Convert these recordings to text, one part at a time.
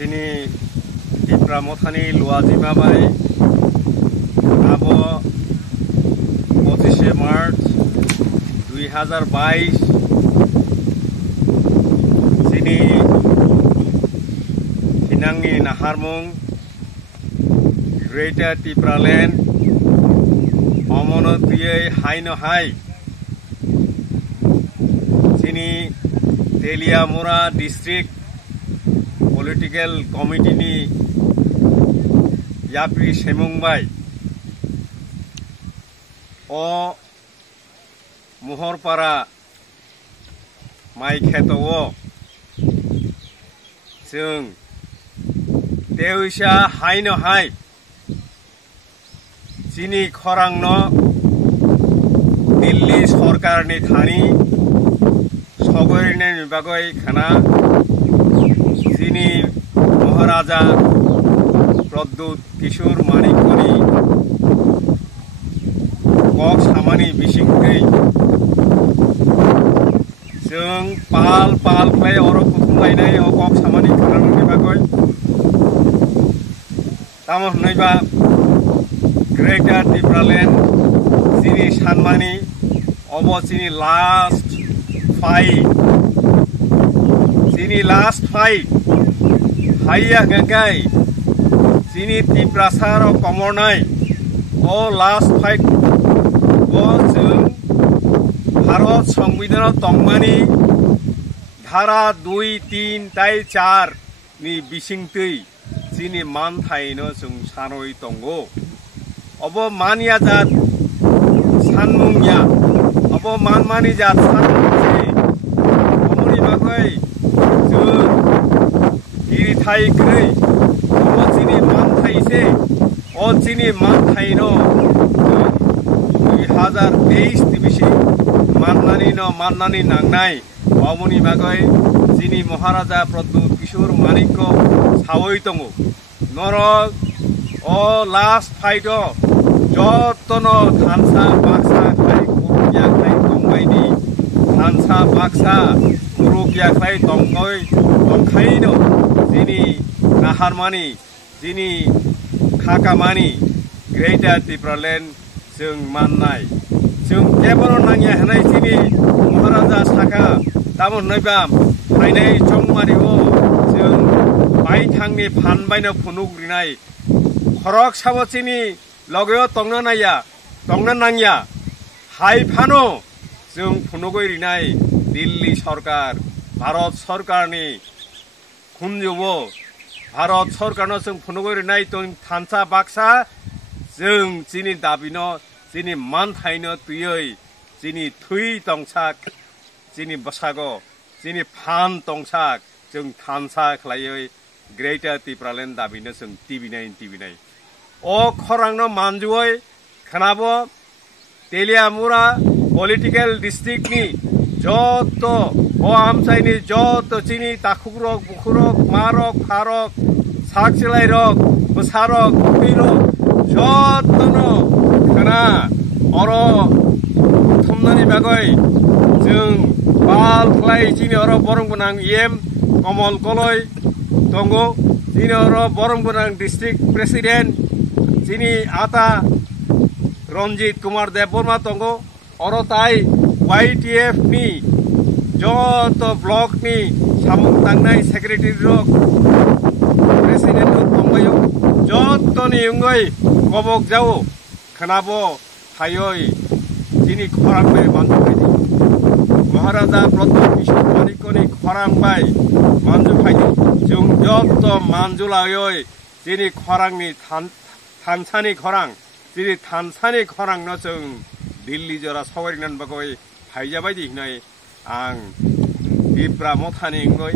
sini Tipra Mothani Luazima bai abo 25 March 2022 sini Sinangni Naharmung Greater Tipra Land Omonotiyai Haino Hai sini Teliamura District Political Committee ni Yapri Semungbai o Muhorpara Mai Khetowo जों देवसा हायनो हाय जिनि खरांनो दिल्ली सरकारनि थानि सगरिनायनि बागै खाना जिनि महाराजा प्रद्युत किशोर मानिकनि कक सामानि बिसिंखै जों पाल खाय अरो कुथुमलायनाय कक सामानि खानानि बागै तामो होननायबा ग्रेटर Tipra Land जिनि सानमानि अबो जिनि लास्ट फाइट हाइया गंगाय जिनि तिप्रासार कमरनाय ओ लास्ट फाइट ओ जों भारत संविधान तंगमानि धारा 2, 3, 4 नि बिसिंतै जिनि मानथायनो जों सानय दंगो अब मानिया जात सानमुंया अब मानमानि जात सानमुंसे अमनि बागै जों गिरिथायग्रै अब जिनि मानथायसे अ जिनि मानथायनो 2023 दिबिसि माननानि नांनाय अमनि बागै जिनि महाराजा प्रद्युत किशोर मानिक सावै दङ नरक ओ लास्ट फाइट जतनो थानसा बाक्सा खाय कुरुकिया खाय दंबायनि थानसा बाक्सा कुरुकिया खाय दंखायनो जिनि नाहारमानि जिनि खाकामानि ग्रेटर Tipra Land जों माननाय जों केबल नांगिया होनाय जिनि महाराजा साखा तामन नयबा फायनाय चंमारिओ जों बायथांनि फानबायनो फुनुग्रिनाय खरक साबचिनि लगेओ तंनो नांगिया हायफानो जों फुनुगरिनाय दिल्ली सरकार भारत सरकारनि खुनजोबो भारत सरकारनो जों फुनुगरिनाय थानसा बाक्सा जों जिनि दाबिनो जिनि मानथायनो तुयै जिनि थुई तंसाक जिनि बसागो जिनि फान तंसाक जों थानसा खलायै ग्रेटर Tipra Land दाबिनो जों टिबिनाय ओ खरांनो मानजुयै खानाबो तेलियामुरा पलिटिकल डिस्ट्रिक्ट नि जत ओ आमसायनि जत जिनि ताखुरक बुखुरक मारक फारक साकसिलायरक बसारक कुपिरक जतनो खाना अरो थुमनानि बागै जों बाल खालाय जिनि अरो बरंगोनां EM कमल कलय दंगो जिनि अरो बरंगोनां डिस्ट्रिक्ट प्रेसिडेंट जिनि आता रंजित कुमार देबबर्मा दंगो अरो ताई YTF नि जत ब्लॉक नि सामुं तांनाय सेक्रेटारि रक प्रेसिडेंट दंबायो जतनि उंगै कबक जाओ खानाबो थायै जिनि खरांबाय मानजुफायदि महाराजा प्रद्युत किशोर मानिकनि खरांबाय मानजुफायदि जों जत मानजुलायै जिनि खरांनि थानसानि खरां जिनि थानसानि खरांनो जों दिल्ली जरा सवरिनान बागै हायजाबायदि होननाय आं Tipra Mothani इंगै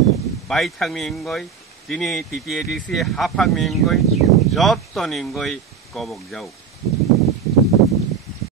बायथांनि इंगै जिनि TTADC हाफांनि इंगै जतनि इंगै कबक जाओ